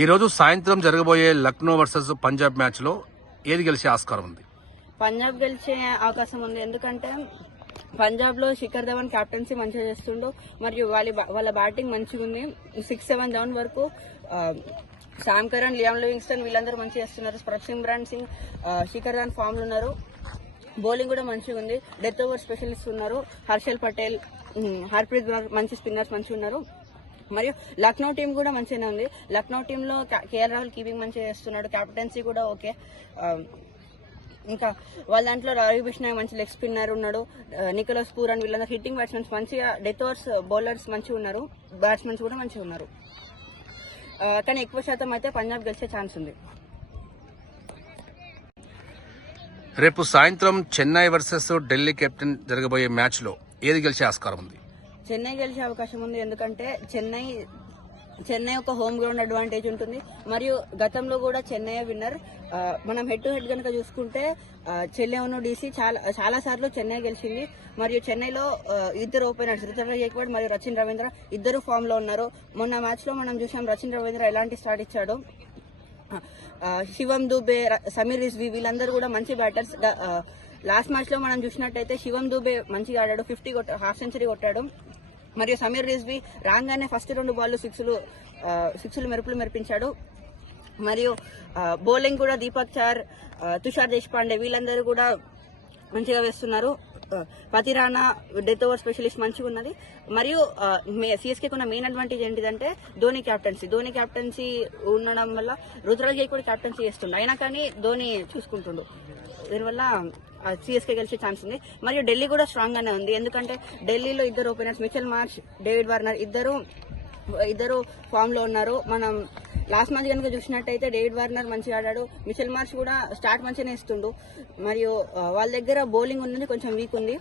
ఈ రోజు సాయంత్రం జరగబోయే లక్నో వర్సెస్ పంజాబ్ మ్యాచ్ లో ఏది గెలిచే ఆస్కారం ఉంది? పంజాబ్ గెలిచే అవకాశం ఉంది. ఎందుకంటే పంజాబ్ లో శిఖర్ ధవన్ కెప్టెన్సీ మంచిగా చేస్తుండు, మరియు వాళ్ళ బ్యాటింగ్ మంచిగా ఉంది. 6-7 డౌన్ వరకు శామ్ కరణ్, లియామ్ లివింగ్స్టన్ వీళ్ళందరూ మంచిగా చేస్తున్నారు. సిమ్రాన్ సింగ్, శిఖర్ ధవన్ ఫామ్ లో ఉన్నారు. బౌలింగ్ కూడా మంచిగా ఉంది. డెత్ ఓవర్ స్పెషలిస్ట్ ఉన్నారు. హర్షల్ పటేల్, హర్ప్రీత్ బ్రౌన్ మంచి స్పిన్నర్స్ మంచిగా ఉన్నారు. మరియు లక్నో టీం కూడా మంచిగానే ఉంది. లక్నో టీంలో కేఎల్ రాహుల్ కీపింగ్ మంచిగా చేస్తున్నాడు. కెప్టెన్సీ కూడా ఓకే. ఇంకా వాళ్ళ దాంట్లో రవి బిష్నాయ్ మంచి లెగ్ స్పిన్నర్ ఉన్నాడు. నికోలస్ పూరన్ వీళ్ళందరూ హిట్టింగ్ బ్యాట్స్మెన్స్ మంచిగా, డెత్ ఓవర్స్ బౌలర్స్ మంచిగా ఉన్నారు. బ్యాట్స్మెన్స్ కూడా మంచిగా ఉన్నారు. కానీ ఎక్కువ శాతం అయితే పంజాబ్ గెలిచే ఛాన్స్ ఉంది. రేపు సాయంత్రం చెన్నై వర్సెస్ ఢిల్లీ కెప్టెన్ జరగబోయే మ్యాచ్ లో ఏది గెలిచే ఆస్కారం ఉంది? చెన్నై గెలిచే అవకాశం ఉంది. ఎందుకంటే చెన్నై ఒక హోమ్ గ్రౌండ్ అడ్వాంటేజ్ ఉంటుంది. మరియు గతంలో కూడా చెన్నై విన్నర్. మనం హెడ్ టు హెడ్ కనుక చూసుకుంటే చెన్నై డీసీ చాలా సార్లు చెన్నై గెలిచింది. మరియు చెన్నైలో ఇద్దరు ఓపెనర్స్ రుతురాజ్ గైక్వాడ్ మరియు రచిన్ రవీంద్ర ఇద్దరు ఫామ్ లో ఉన్నారు. మొన్న మ్యాచ్ లో మనం చూసాం రచిన్ రవీంద్ర ఎలాంటి స్టార్ట్ ఇచ్చాడు. శివం దూబే, సమీర్ రిజ్వీ వీళ్ళందరూ కూడా మంచి బ్యాటర్స్. లాస్ట్ మ్యాచ్ లో మనం చూసినట్టయితే శివం దూబే మంచిగా ఆడాడు, 50 హాఫ్ సెంచరీ కొట్టాడు. మరియు సమీర్ రిజ్వీ రాగానే ఫస్ట్ 2 బాల్ సిక్స్లు మెరిపించాడు. మరియు బౌలింగ్ కూడా దీపక్ చార్, తుషార్ దేశపాండే వీళ్ళందరూ కూడా మంచిగా వేస్తున్నారు. పతిరానా డెత్ ఓవర్ స్పెషలిస్ట్ మంచిగా ఉన్నది. మరియు సిఎస్కే ఉన్న మెయిన్ అడ్వాంటేజ్ ఏంటిదంటే ధోని క్యాప్టెన్సీ ఉండడం వల్ల రుతురాజ్ గైక్వాడ్ క్యాప్టెన్సీ చేస్తుండే, అయినా కానీ ధోని చూసుకుంటుండు. దీనివల్ల సిఎస్కే గెలిచే ఛాన్స్ ఉంది. మరియు ఢిల్లీ కూడా స్ట్రాంగ్ గానే ఉంది. ఎందుకంటే ఢిల్లీలో ఇద్దరు openers Mitchell Marsh, David Warner ఇద్దరు ఫామ్ లో ఉన్నారు. మనం లాస్ట్ మ్యాచ్ కనుక చూసినట్టయితే డేవిడ్ వార్నర్ మంచిగా ఆడాడు. మిచెల్ మార్ష్ కూడా స్టార్ట్ మంచిగానే ఇస్తుండు. మరియు వాళ్ళ దగ్గర బౌలింగ్ ఉన్నది కొంచెం వీక్ ఉంది.